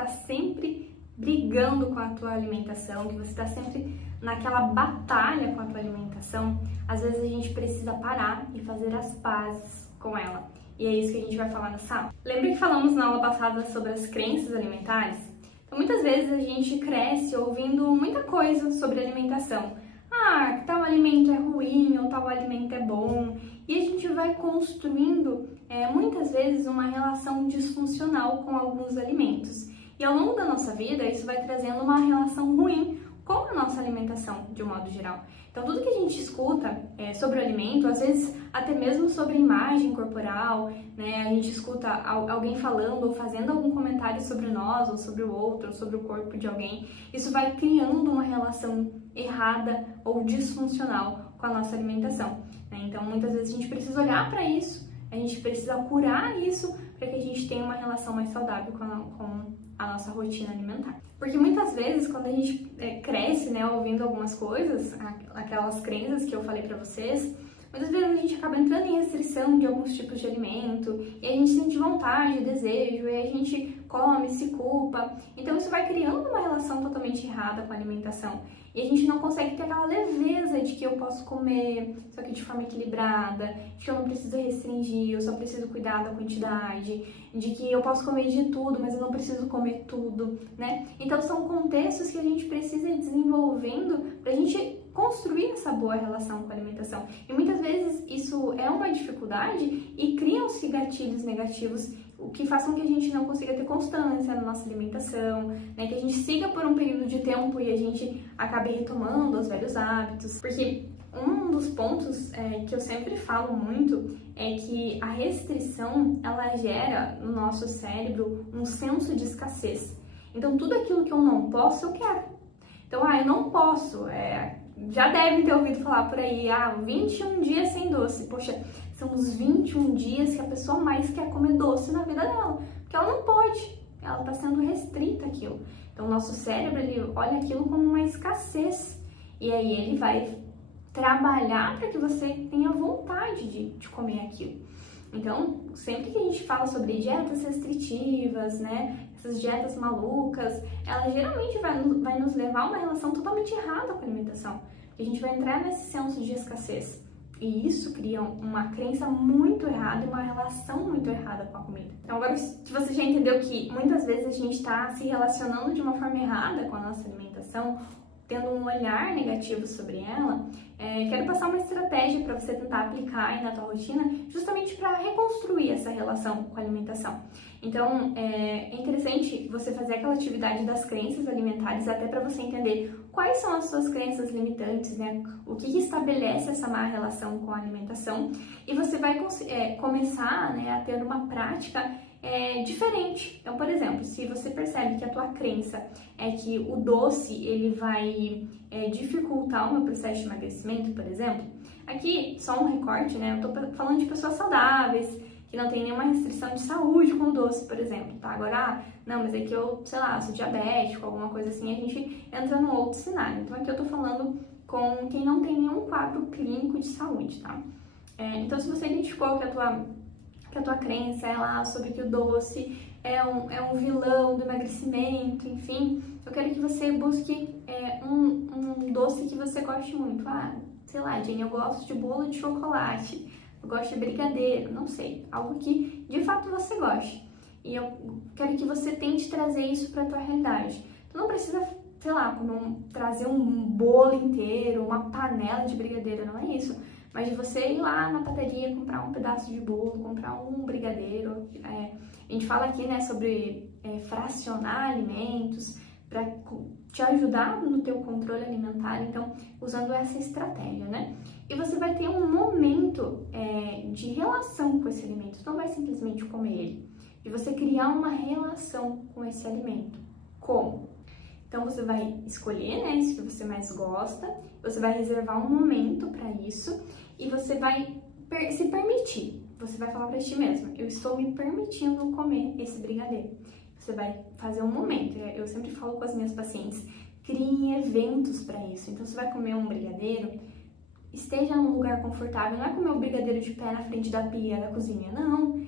está sempre brigando com a tua alimentação, que você está sempre naquela batalha com a tua alimentação, às vezes a gente precisa parar e fazer as pazes com ela. E é isso que a gente vai falar nessa aula. Lembra que falamos na aula passada sobre as crenças alimentares? Então, muitas vezes a gente cresce ouvindo muita coisa sobre alimentação. Ah, tal alimento é ruim ou tal alimento é bom. E a gente vai construindo, muitas vezes, uma relação disfuncional com alguns alimentos. E ao longo da nossa vida, isso vai trazendo uma relação ruim com a nossa alimentação, de um modo geral. Então, tudo que a gente escuta sobre o alimento, às vezes até mesmo sobre imagem corporal, né? A gente escuta alguém falando ou fazendo algum comentário sobre nós, ou sobre o outro, ou sobre o corpo de alguém. Isso vai criando uma relação errada ou disfuncional com a nossa alimentação, né? Então, muitas vezes a gente precisa olhar para isso, a gente precisa curar isso para que a gente tenha uma relação mais saudável com a nossa rotina alimentar. Porque muitas vezes, quando a gente cresce, né, ouvindo algumas coisas, aquelas crenças que eu falei pra vocês, muitas vezes a gente acaba entrando em restrição de alguns tipos de alimento, e a gente sente vontade, desejo, e a gente come, se culpa. Então isso vai criando uma relação totalmente errada com a alimentação. E a gente não consegue ter aquela leveza de que eu posso comer, só que de forma equilibrada, de que eu não preciso restringir, eu só preciso cuidar da quantidade, de que eu posso comer de tudo, mas eu não preciso comer tudo, né? Então são contextos que a gente precisa ir desenvolvendo pra gente construir essa boa relação com a alimentação. E muitas vezes isso é uma dificuldade e criam-se gatilhos negativos, o que façam que a gente não consiga ter constância na nossa alimentação, né? Que a gente siga por um período de tempo e a gente acabe retomando os velhos hábitos. Porque um dos pontos que eu sempre falo muito é que a restrição, ela gera no nosso cérebro um senso de escassez. Então, tudo aquilo que eu não posso, eu quero. Então, eu não posso. Já devem ter ouvido falar por aí, 21 dias sem doce. Poxa, são os 21 dias que a pessoa mais quer comer doce na vida dela, porque ela não pode, ela está sendo restrita àquilo. Então, o nosso cérebro, ele olha aquilo como uma escassez, e aí ele vai trabalhar para que você tenha vontade de comer aquilo. Então, sempre que a gente fala sobre dietas restritivas, né, essas dietas malucas, ela geralmente vai nos levar a uma relação totalmente errada com a alimentação. A gente vai entrar nesse senso de escassez. E isso cria uma crença muito errada e uma relação muito errada com a comida. Então, agora que você já entendeu que muitas vezes a gente está se relacionando de uma forma errada com a nossa alimentação, tendo um olhar negativo sobre ela, quero passar uma estratégia para você tentar aplicar aí na tua rotina, justamente para reconstruir essa relação com a alimentação. Então, é interessante você fazer aquela atividade das crenças alimentares até para você entender quais são as suas crenças limitantes, né? O que estabelece essa má relação com a alimentação, e você vai começar, né, a ter uma prática diferente. Então, por exemplo, se você percebe que a tua crença é que o doce ele vai dificultar o meu processo de emagrecimento, por exemplo, aqui só um recorte, né? Eu tô falando de pessoas saudáveis, que não tem nenhuma restrição de saúde com doce, por exemplo, tá? Agora, não, mas é que eu, sei lá, sou diabético, alguma coisa assim, a gente entra num outro cenário. Então, aqui eu tô falando com quem não tem nenhum quadro clínico de saúde, tá? Então, se você identificou que a tua crença é lá sobre que o doce é um vilão do emagrecimento, enfim, eu quero que você busque um doce que você goste muito. Sei lá, Jenny, eu gosto de bolo de chocolate, eu gosto de brigadeiro, não sei, algo que de fato você goste. E eu quero que você tente trazer isso para a tua realidade. Tu não precisa, sei lá, trazer um bolo inteiro, uma panela de brigadeiro, não é isso. Mas de você ir lá na padaria, comprar um pedaço de bolo, comprar um brigadeiro. A gente fala aqui, né, sobre fracionar alimentos para te ajudar no teu controle alimentar, então, usando essa estratégia, né? E você vai ter um momento de relação com esse alimento, não vai simplesmente comer ele. E você criar uma relação com esse alimento. Como? Então, você vai escolher, né, isso que você mais gosta, você vai reservar um momento para isso e você vai se permitir. Você vai falar para ti mesma, eu estou me permitindo comer esse brigadeiro. Você vai fazer um momento. Eu sempre falo com as minhas pacientes, criem eventos para isso. Então, você vai comer um brigadeiro, esteja num lugar confortável, não é comer o brigadeiro de pé na frente da pia da cozinha, não.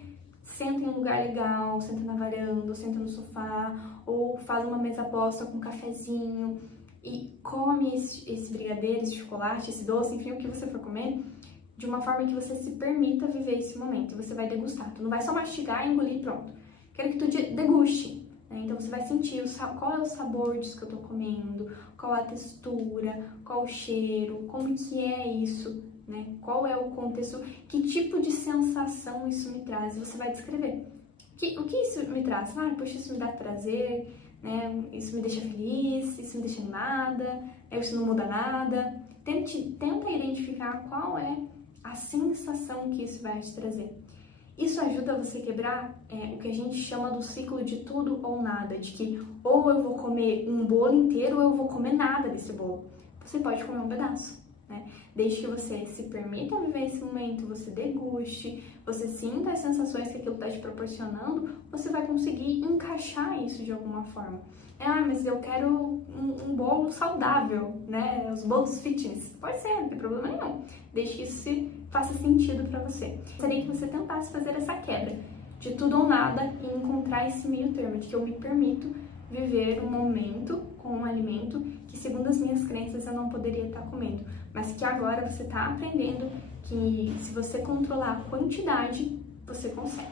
senta em um lugar legal, senta na varanda, ou senta no sofá, ou faz uma mesa posta com um cafezinho e come esse brigadeiro, esse chocolate, esse doce, enfim, o que você for comer, de uma forma que você se permita viver esse momento. Você vai degustar, tu não vai só mastigar e engolir e pronto. Quero que tu deguste, né? Então você vai sentir qual é o sabor disso que eu tô comendo, qual a textura, qual o cheiro, como que é isso, né? Qual é o contexto, que tipo de sensação isso me traz. Você vai descrever. O que isso me traz? Ah, poxa, isso me dá prazer, né? Isso me deixa feliz, isso me deixa animada, isso não muda nada. Tenta identificar qual é a sensação que isso vai te trazer. Isso ajuda você a quebrar o que a gente chama do ciclo de tudo ou nada, de que ou eu vou comer um bolo inteiro ou eu vou comer nada desse bolo. Você pode comer um pedaço, né? Desde que você se permita viver esse momento, você deguste, você sinta as sensações que aquilo está te proporcionando, você vai conseguir encaixar isso de alguma forma. Mas eu quero um bolo saudável, né? Os bolos fitness. Pode ser, não tem problema nenhum. Desde que isso faça sentido para você. Gostaria que você tentasse fazer essa quebra de tudo ou nada e encontrar esse meio termo, de que eu me permito viver um momento com um alimento que, segundo as minhas crenças, eu não poderia estar comendo, mas que agora você está aprendendo que se você controlar a quantidade, você consegue.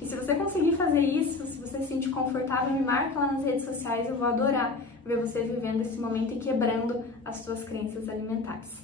E se você conseguir fazer isso, se você se sentir confortável, me marca lá nas redes sociais, eu vou adorar ver você vivendo esse momento e quebrando as suas crenças alimentares.